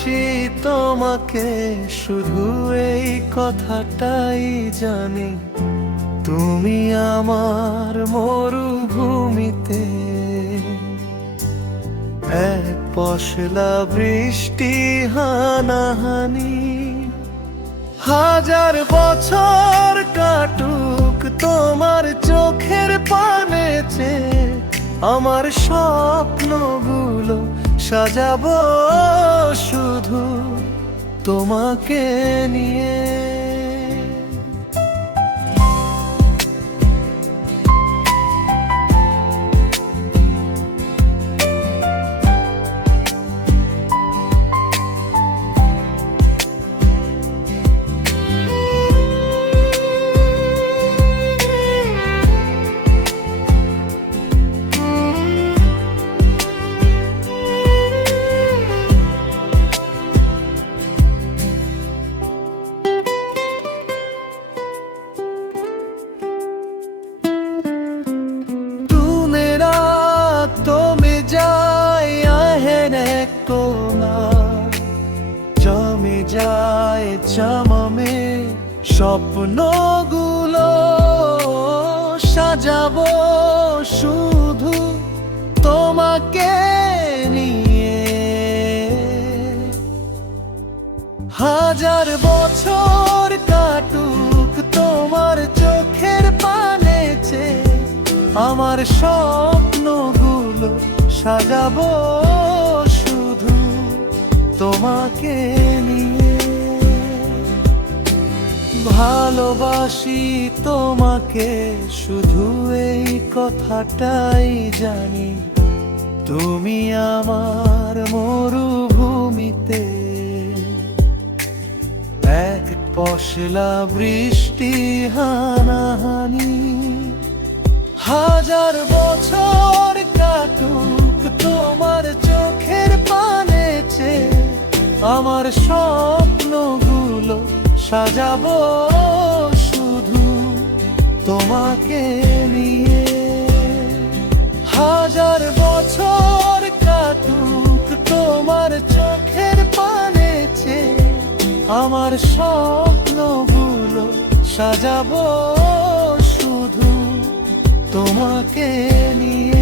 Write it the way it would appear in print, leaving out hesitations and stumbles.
ভালোবাসি তোমাকে, শুধু এই কথাটাই জানি, তুমি আমার মরুভূমিতে এক পশলা বৃষ্টি হানাহানি। হাজার বছর কাটুক তোমার চোখের পানে চেয়ে, আমার স্বপ্নগুলো সাজাবো শুধু তোমাকে নিয়ে। যায় চমমে স্বপ্নগুলো সাজাবো শুধু তোমাকে নিয়ে। হাজার বছর কাটুক তোমার চোখের পানে চেয়ে, আমার স্বপ্নগুলো সাজাবো শুধু তোমাকে নিয়ে। ভালোবাসি তোমাকে, শুধু এই কথাটাই জানি, তুমি আমার মরুভূমিতে এক পশলা বৃষ্টি হানাহানি। হাজার বছর কাটুক তোমার চোখের পানে চেয়ে, আমার স্বপ্নগুলো সাজাবো শুধু তোমাকে নিয়ে। হাজার বছর কাটুক তোমার চোখের পানে চেয়ে, আমার স্বপ্নগুলো সাজাবো শুধু তোমাকে নিয়ে।